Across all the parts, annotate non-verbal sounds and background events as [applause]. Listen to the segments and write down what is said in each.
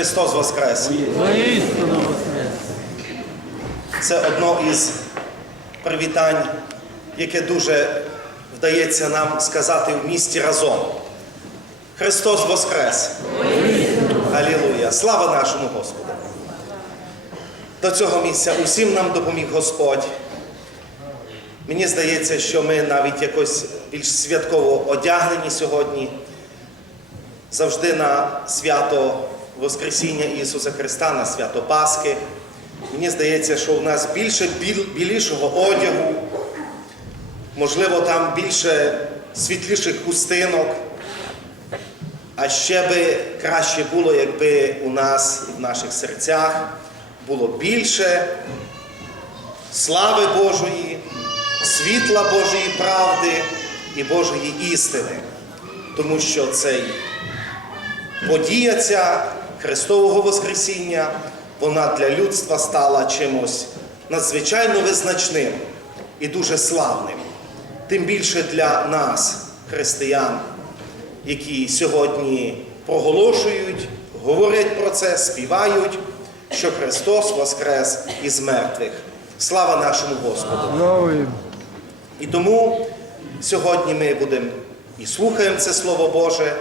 Христос Воскрес! Це одно із привітань, яке дуже вдається нам сказати в місті разом. Христос Воскрес! Алілуя! Слава нашому Господу! До цього місця усім нам допоміг Господь. Мені здається, що ми навіть якось більш святково одягнені сьогодні, завжди на свято Воскресіння Ісуса Христа, на свято Пасхи. Мені здається, що у нас більше біл- білішого одягу, можливо, там більше світліших хустинок. А ще би краще було, якби у нас і в наших серцях було більше слави Божої, світла Божої правди і Божої істини. Тому що цей подія ця Христового Воскресіння, вона для людства стала чимось надзвичайно визначним і дуже славним. Тим більше для нас, християн, які сьогодні проголошують, говорять про це, співають, що Христос воскрес із мертвих. Слава нашому Господу! І тому сьогодні ми будемо і слухаємо це Слово Боже,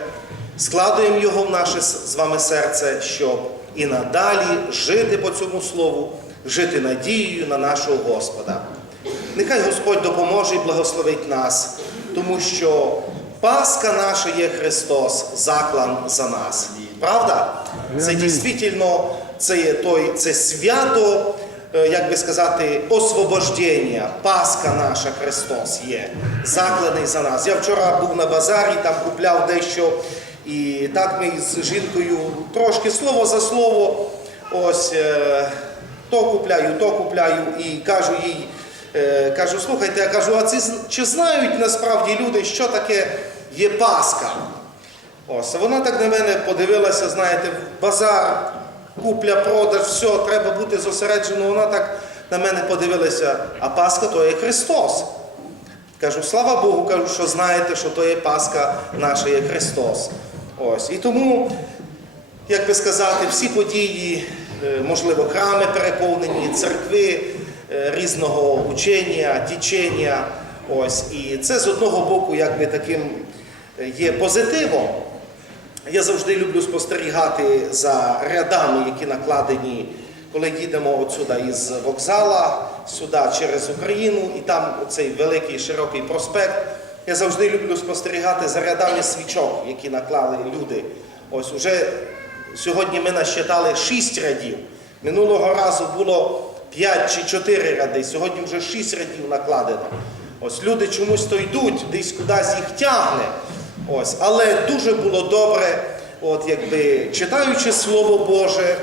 складуємо його в наше з вами серце, щоб і надалі жити по цьому Слову, жити надією на нашого Господа. Нехай Господь допоможе і благословить нас, тому що Пасха наша є Христос, заклан за нас. Правда? Це дійсно це є той, це свято, як би сказати, освобождення. Пасха наша Христос є, закладений за нас. Я вчора був на базарі, там купляв дещо, і так ми з жінкою трошки слово за слово. Ось е, то купляю, то купляю, і кажу їй. Е, Кажу, слухайте, я кажу, а ці, чи знають насправді люди, що таке є Пасха? Ось, вона так на мене подивилася, знаєте, базар, купля, продаж, все, треба бути зосереджено. Вона так на мене подивилася, а Пасха то є Христос. Кажу, слава Богу, кажу, що знаєте, що то є Пасха наша є Христос. Ось. І тому, як би сказати, всі події, е, можливо, храми переповнені, церкви е, різного учення, тічення. Ось. І це з одного боку, якби таким е, є позитивом. Я завжди люблю спостерігати за рядами, які накладені, коли їдемо отсюди із вокзала, сюди через Україну, і там цей великий широкий проспект. Я завжди люблю спостерігати за рядами свічок, які наклали люди. Ось уже сьогодні ми насчитали 6 рядів. Минулого разу було 5 чи 4 ряди, сьогодні вже 6 рядів накладено. Ось люди чомусь то йдуть, десь кудись їх тягне. Ось, але дуже було добре, от якби читаючи Слово Боже,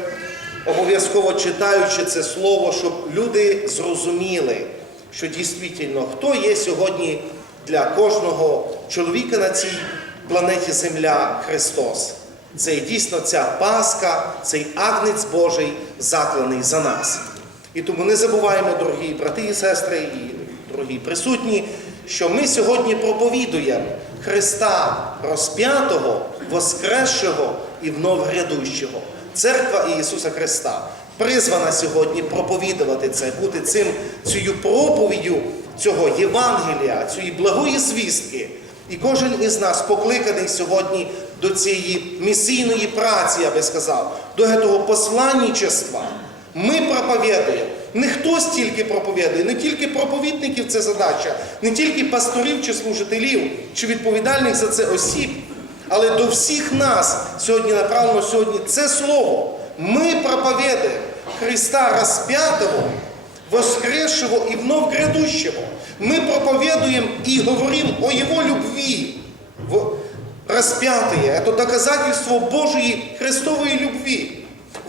обов'язково читаючи це слово, щоб люди зрозуміли, що дійсно хто є сьогодні для кожного чоловіка на цій планеті Земля Христос. Це дійсно ця Пасха, цей агнець Божий, закланий за нас. І тому не забуваємо, дорогі брати і сестри, і дорогі присутні, що ми сьогодні проповідуємо Христа розп'ятого, воскресшого і вновь грядущого. Церква Ісуса Христа призвана сьогодні проповідувати це, бути цим цією проповіддю цього Євангелія, цієї благої звістки. І кожен із нас покликаний сьогодні до цієї місійної праці, я би сказав, до того посланничества. Ми проповідуємо. Не хтось тільки проповідує, не тільки проповідників це задача, не тільки пасторів чи служителів, чи відповідальних за це осіб, але до всіх нас сьогодні направлено сьогодні це слово. Ми проповідуємо Христа розп'ятого, воскресшего и вновь грядущего. Мы проповедуем и говорим о Его любви. В- Распятые – это доказательство Божьей Христовой любви.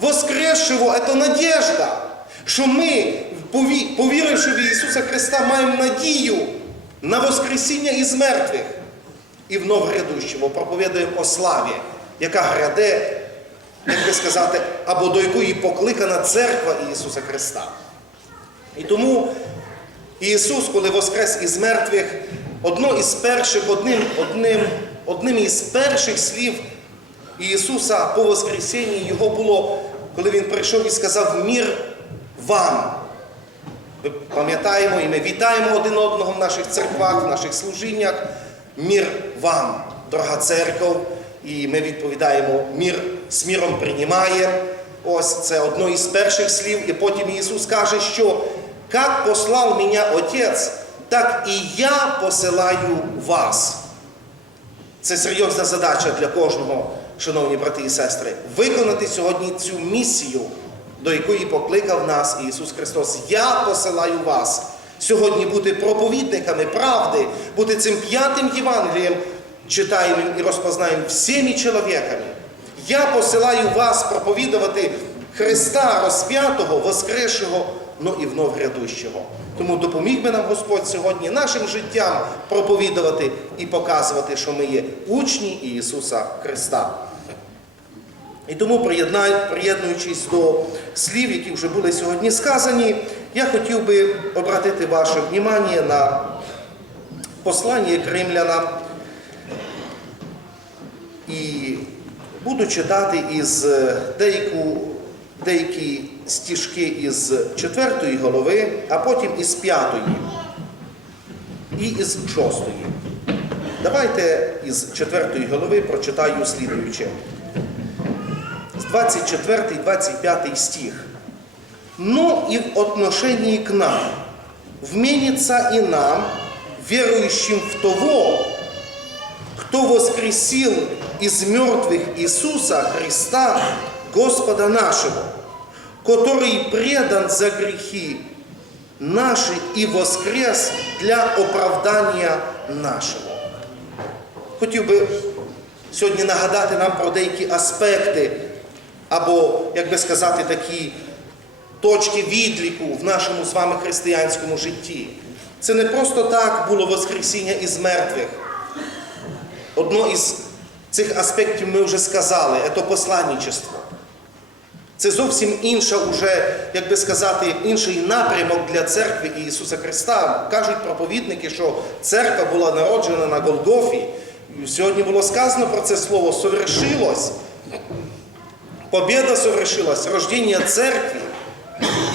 Воскресшего – это надежда, що ми, повіривши в Ісуса Христа, маємо надію на Воскресіння із мертвих. І вновь грядущого проповідуємо о славі, яка гряде, як би сказати, або до якої покликана церква Ісуса Христа. І тому Ісус, коли воскрес із мертвих, одно із перших, одним, одним, одним із перших слів Ісуса по Воскресенні його було, коли Він прийшов і сказав мір вам. Ми пам'ятаємо і ми вітаємо один одного в наших церквах, в наших служіннях. Мір вам, дорога церков. І ми відповідаємо, мір з міром приймає. Ось це одно із перших слів. І потім Ісус каже, що як послав мене Отець, так і я посилаю вас. Це серйозна задача для кожного, шановні брати і сестри, виконати сьогодні цю місію, до якої покликав нас Ісус Христос. Я посилаю вас сьогодні бути проповідниками правди, бути цим п'ятим Євангелієм, читаємим і розпознаєм всіми чоловіками. Я посилаю вас проповідувати Христа розп'ятого, воскресшого, ну і вновь грядущого. Тому допоміг би нам Господь сьогодні нашим життям проповідувати і показувати, що ми є учні Ісуса Христа. І тому, приєднуючись до слів, які вже були сьогодні сказані, я хотів би обратити ваше внимание на послання к римлянам. І буду читати із е, деяку, деякі стіжки із 4 голови, а потім із 5 і із 6. Давайте із 4 голови прочитаю слідуюче. С 24 и 25 стих. Но и в отношении к нам вменится и нам, верующим в того, кто воскресил из мертвых Иисуса Христа, Господа нашего, который предан за грехи наши и воскрес для оправдания нашего. Хотів би сьогодні нагадати нам про деякі аспекти, або, як би сказати, такі точки відліку в нашому з вами християнському житті. Це не просто так було Воскресіння із мертвих. Одно із цих аспектів ми вже сказали, це посланничество. Це зовсім інша уже, як би сказати, інший напрямок для церкви Ісуса Христа. Кажуть проповідники, що церква була народжена на Голгофі. Сьогодні було сказано про це слово совершилось. Побєда совершилась, рождення церкви.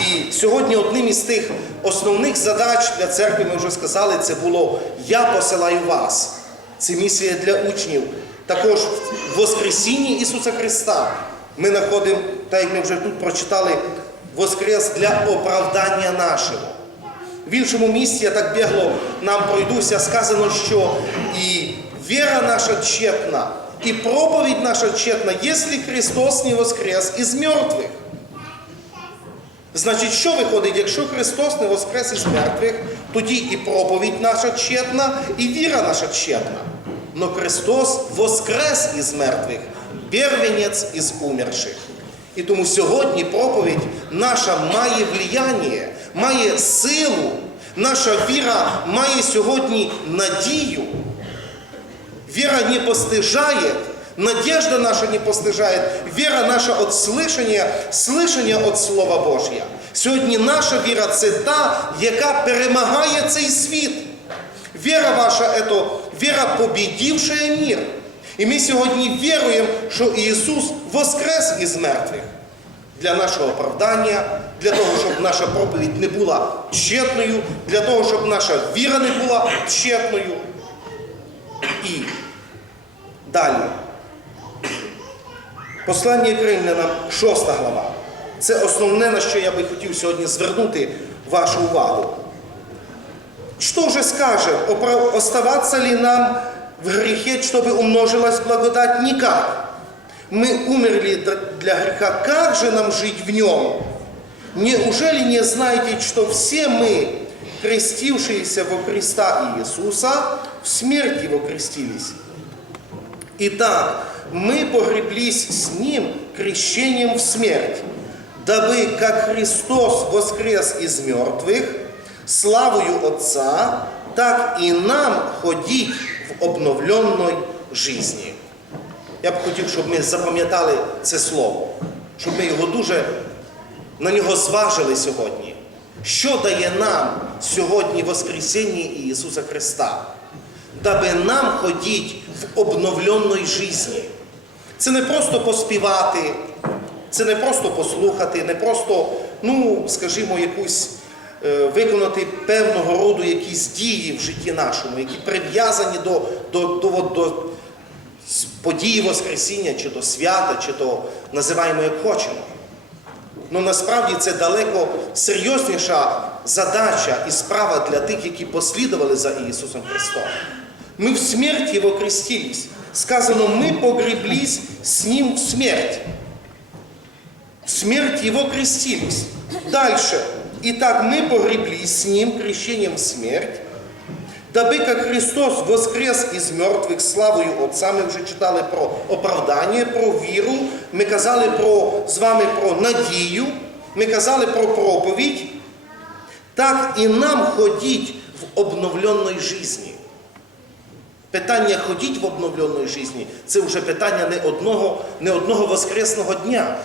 І сьогодні одним із тих основних задач для церкви, ми вже сказали, це було Я посилаю вас. Це місія для учнів. Також в Воскресінні Ісуса Христа ми знаходимо, так як ми вже тут прочитали, Воскрес для оправдання нашого. В іншому місці я так бігло нам пройдуся, сказано, що і віра наша тщетна, і проповідь наша тщетна, якщо Христос не воскрес із мертвих. Значить, що виходить, якщо Христос не воскрес із мертвих, тоді і проповідь наша тщетна, і віра наша тщетна. Но Христос воскрес із мертвих, первенець із умерших. І тому сьогодні проповідь наша має влияння, має силу, наша віра має сьогодні надію. Вера не постижает, надежда наша не постижает, вера наша от слышання, слышання от Слова Божія. Сьогодні наша віра це та, яка перемагає цей світ. Вера ваша – це вера, побідівшая мир. І ми сьогодні віруємо, що Ісус воскрес із мертвих для нашого оправдання, для того, щоб наша проповідь не була тщетною, для того, щоб наша віра не була тщетною. І далі. Послання к римлянам, 6 глава. Це основне, на що я би хотів сьогодні звернути вашу увагу. Что же скажем, опра- оставаться ли нам в грехе, чтобы умножилась благодать? Никак. Мы умерли д- для греха, как же нам жить в нем? Неужели не знаете, что все мы, крестившиеся во Христа Иисуса, в смерть Его крестились? Итак, мы погреблись с Ним крещением в смерть, дабы, как Христос воскрес из мертвых, славою Отца, так и нам ходить в обновленной жизни. Я б хотів, щоб ми запам'ятали це слово, щоб ми його дуже на нього зважили сьогодні. Що дає нам сьогодні Воскресіння Ісуса Христа? Даби нам ходіть в обновленной жизни. Це не просто поспівати, це не просто послухати, не просто, ну, скажімо, якусь е, виконати певного роду якісь дії в житті нашому, які прив'язані до, до, до, до події Воскресіння, чи до свята, чи до називаємо як хочемо. Ну насправді це далеко серйозніша задача і справа для тих, які послідували за Ісусом Христом. Мы в смерть Его крестились. Сказано, мы погреблись с Ним в смерть. В смерть Его крестились. Дальше. Итак, мы погреблись с Ним крещением в смерть, дабы как Христос воскрес из мертвых славою Отца, ми вже читали про оправдання, про віру, ми казали про, з вами про надію, ми казали про проповідь, так і нам ходіть в обновленій житті. Питання ходіть в обновленій житті це вже питання не одного, не одного воскресного дня.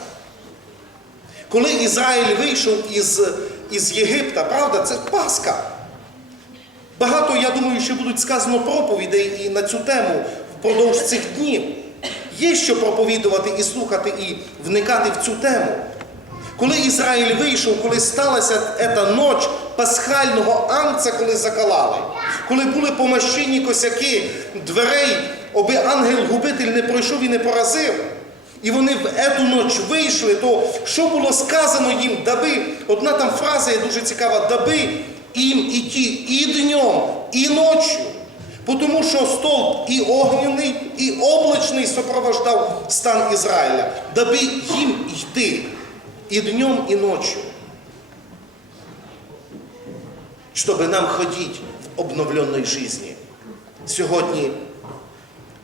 Коли Ізраїль вийшов із, із Єгипта, правда, це Пасха. Багато, я думаю, що будуть сказано проповідей і на цю тему впродовж цих днів. Є що проповідувати і слухати, і вникати в цю тему. Коли Ізраїль вийшов, коли сталася ця ноч пасхального анца, коли закалали, коли були помащені косяки дверей, аби ангел-губитель не пройшов і не поразив, і вони в ету ноч вийшли, то що було сказано їм, даби, одна там фраза є дуже цікава, даби їм іти і днем, і ночі. Тому що стовп і огняний, і облачний супровождав стан Ізраїля, даби їм йти і днем, і ночі. Щоб нам ходити в обновленій житті. Сьогодні,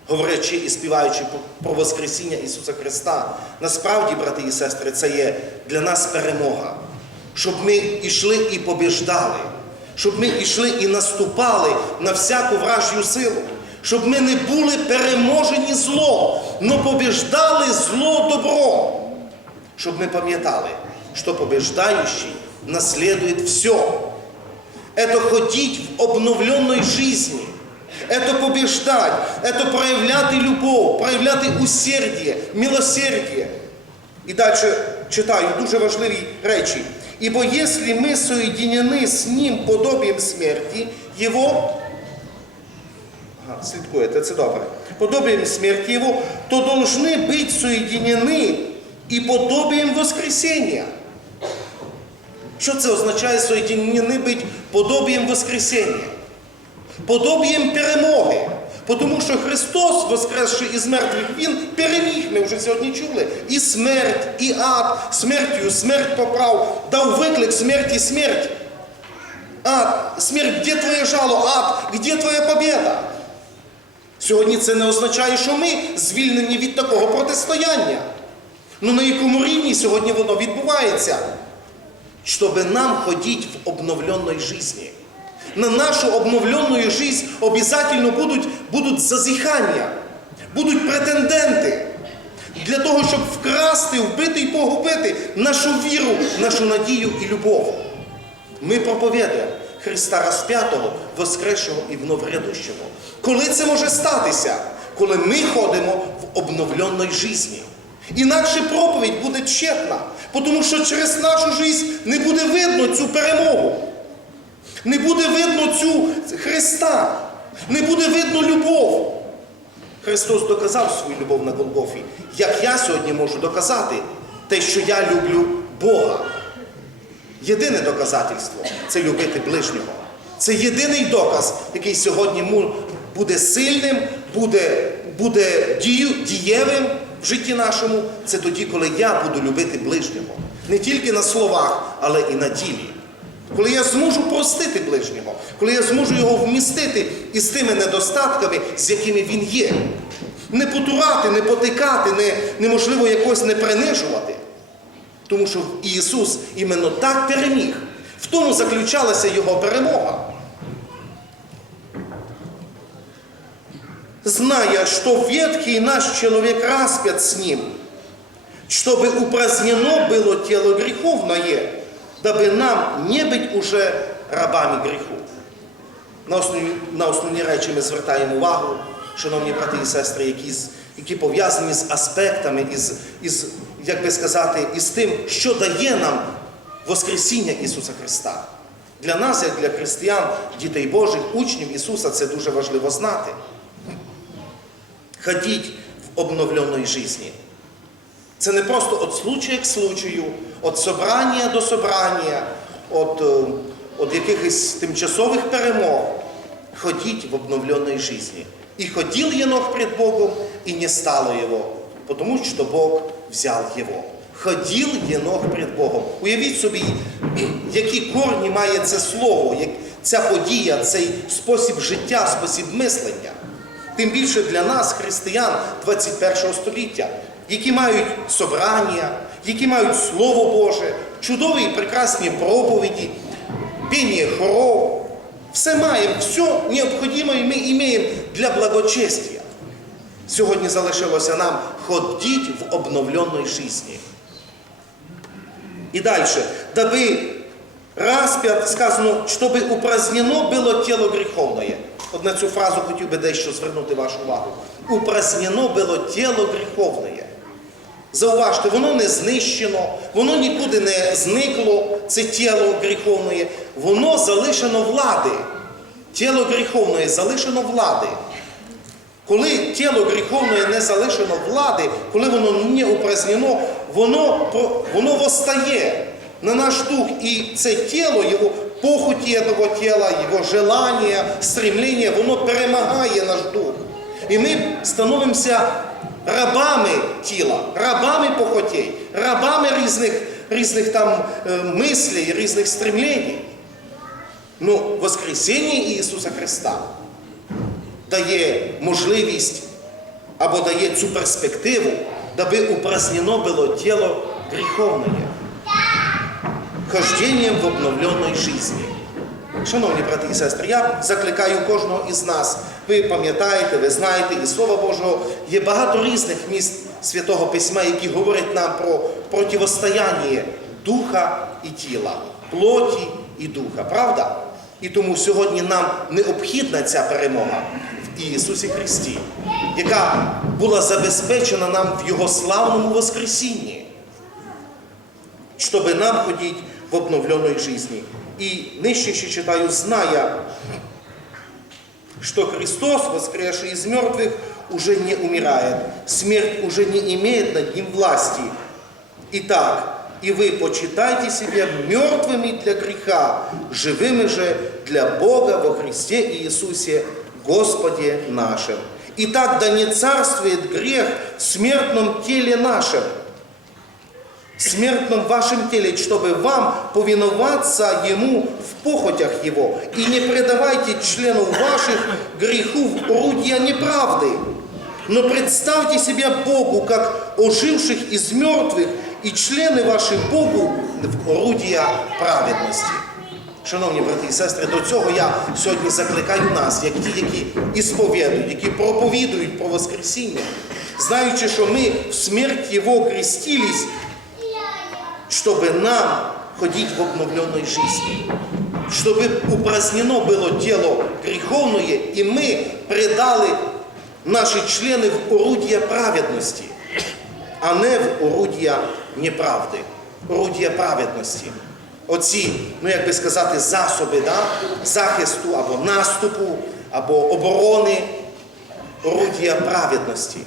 говорячи і співаючи про Воскресіння Ісуса Христа, насправді, брати і сестри, це є для нас перемога. Щоб ми йшли і побіждали, щоб ми йшли і наступали на всяку вражю силу, щоб ми не були переможені злом, но побіждали зло добром. Щоб ми пам'ятали, що побеждающий наследует все. Это ходить в обновленной жизни. Это побеждать, это проявляти любов, проявляти усердие, милосердие. І далі читаю дуже важливі речі. Ибо если мы соединены с Ним подобием смерти Его, ага, слідкуєте, це добре, подобием смерти Его, то должны быть соединены і подобием воскресения. Що це означає соєдинені бить подобієм Воскресіння? Подобієм перемоги. Тому що Христос, воскресши із мертвих, Він переміг, ми вже сьогодні чули, і смерть, і ад, смертю, смерть поправ, дав виклик смерті, смерть. Ад, смерть, де твоє жало? Ад, де твоя побіда? Сьогодні це не означає, що ми звільнені від такого протистояння. Ну на якому рівні сьогодні воно відбувається? чтобы нам ходить в обновленной жизни. На нашу обновленную жизнь обязательно будуть, будуть зазіхання, будуть претенденти для того, щоб вкрасти, вбити і погубити нашу віру, нашу надію і любов. Ми проповідуємо Христа розп'ятого, воскресшого і вновь грядущого. Коли це може статися? Коли ми ходимо в обновленій житті. Інакше проповідь буде тщетна, тому що через нашу життя не буде видно цю перемогу. Не буде видно цю Христа, не буде видно любов. Христос доказав свою любов на Голгофі. Як я сьогодні можу доказати те, що я люблю Бога? Єдине доказательство це любити ближнього. Це єдиний доказ, який сьогодні буде сильним, буде, буде дієвим в житті нашому. Це тоді, коли я буду любити ближнього. Не тільки на словах, але і на ділі. Коли я зможу простити ближнього, коли я зможу його вмістити із тими недостатками, з якими він є. Не потурати, не потикати, не, неможливо якось не принижувати. Тому що Ісус іменно так переміг. В тому заключалася Його перемога. Зная, что ветхий наш человек распят с ним, чтобы упразднено было тело греховное, дабы нам не быть уже рабами греху. На основні, на основні речі ми звертаємо увагу, шановні брати і сестри, які з- які пов'язані з аспектами, із, із, як би сказати, із тим, що дає нам Воскресіння Ісуса Христа. Для нас, як для християн, дітей Божих, учнів Ісуса, це дуже важливо знати. Ходіть в обновленій житті. Це не просто від случая к случаю, від собрання до собрання, від, е, якихось тимчасових перемог. Ходіть в обновленной жизни. И ходил Енох пред Богом, и не стало его, потому что Бог взял его. Ходив Єнох пред Богом. Уявіть собі, [clears throat] які корні має це слово, ця подія, цей спосіб життя, спосіб мислення. Тим більше для нас, християн 21 століття, які мають собрання, які мають Слово Боже, чудові і прекрасні проповіді, піння хоров. Все маємо, все необхідне ми маємо для благочестя. Сьогодні залишилося нам ходіть в обновленій житті. І далі, даби распят сказано, щоб упразднено було тіло гріховне. От на цю фразу хотів би дещо звернути вашу увагу. Упразднено було тіло гріховне. Зауважте, воно не знищено, воно нікуди не зникло, це тіло гріховне, воно залишено влади. Тіло гріховне залишено влади. Коли тіло гріховне не залишено влади, коли воно не упразднено, воно, воно восстає на наш дух. І це тіло, його похоті цього тіла, його желання, стремлення, воно перемагає наш дух. І ми становимося рабами тіла, рабами похотей, рабами різних, різних там е, мислей, різних стремлень. Ну, Воскресіння Ісуса Христа дає можливість або дає цю перспективу, даби упразднено було тіло гріховне. Хожденням в обновленій житті. Шановні брати і сестри, я закликаю кожного із нас. Ви пам'ятаєте, ви знаєте, і Слово Божого є багато різних міст Святого Письма, які говорять нам про противостояння духа і тіла, плоті і духа. Правда? І тому сьогодні нам необхідна ця перемога в Ісусі Христі, яка була забезпечена нам в Його славному Воскресінні чтобы нам ходить в обновленной жизни. И еще читаю, зная, что Христос, воскресший из мертвых, уже не умирает, смерть уже не имеет над ним власти. Итак, и вы почитайте себя мертвыми для греха, живыми же для Бога во Христе Иисусе, Господе нашим. Итак, да не царствует грех в смертном теле нашем, смертном вашем теле, чтобы вам повиноваться Ему в похотях Его. И не предавайте членов ваших греху в орудия неправды, но представьте себя Богу, как оживших из мертвых, и члены ваші Богу в орудія праведності. Шановні брати і сестри, до цього я сьогодні закликаю нас, як ті, які ісповідують, які проповідують про Воскресіння, знаючи, що ми в смерть Його крестились, чтобы нам ходить в обновленной жизни, чтобы упразднено было тело греховное, и мы предали наши члены в орудие праведности, а не в орудія неправди, орудія праведності. Оці, ну як би сказати, засоби да? захисту або наступу, або оборони, орудія праведності.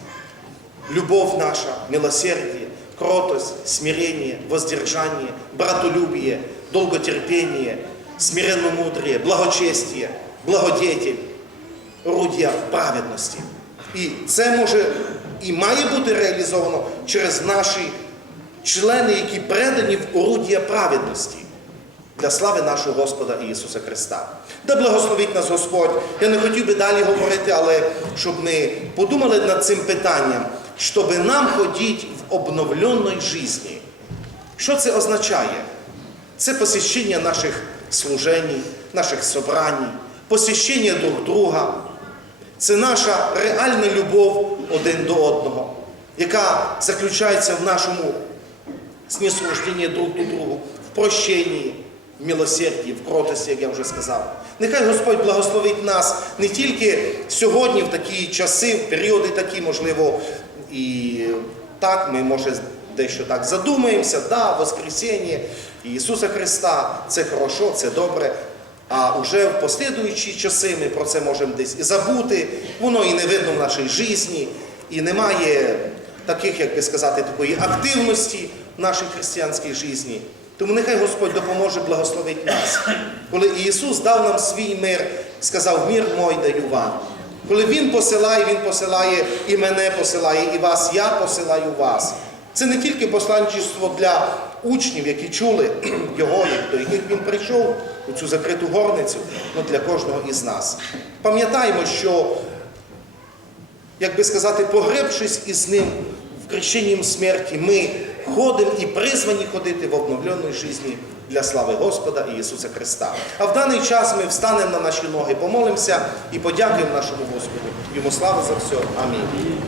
Любовь наша, милосердие, кротость, смирение, воздержание, братолюбие, долготерпение, смиренно-мудрее, благочестие, благодетель, орудія праведності. І це може і має бути реалізовано через наші члени, які предані в орудія праведності для слави нашого Господа Ісуса Христа. Да благословить нас Господь. Я не хотів би далі говорити, але щоб ми подумали над цим питанням, щоб нам ходити в обновленій житті. Що це означає? Це посещення наших служень, наших собрань, посещення друг друга. Це наша реальна любов один до одного, яка заключається в нашому снисхожденні друг до другу, в прощенні, в милосерді, в кротості, як я вже сказав. Нехай Господь благословить нас не тільки сьогодні, в такі часи, в періоди такі, можливо, і так ми може дещо так задумаємося, да, Воскресіння Ісуса Христа, це хорошо, це добре. А вже в послідуючі часи ми про це можемо десь і забути, воно і не видно в нашій житті, і немає таких, як би сказати, такої активності в нашій християнській житті. Тому нехай Господь допоможе благословити нас. Коли Ісус дав нам свій мир, сказав, мир мой даю вам. Коли Він посилає, Він посилає і мене посилає, і вас, я посилаю вас. Це не тільки посланчество для учнів, які чули [clears throat] його, до яких він прийшов у цю закриту горницю, але для кожного із нас. Пам'ятаємо, що, як би сказати, погребшись із ним в крещенні смерті, ми ходимо і призвані ходити в обновленій житті для слави Господа і Ісуса Христа. А в даний час ми встанемо на наші ноги, помолимося і подякуємо нашому Господу. Йому слава за все. Амінь.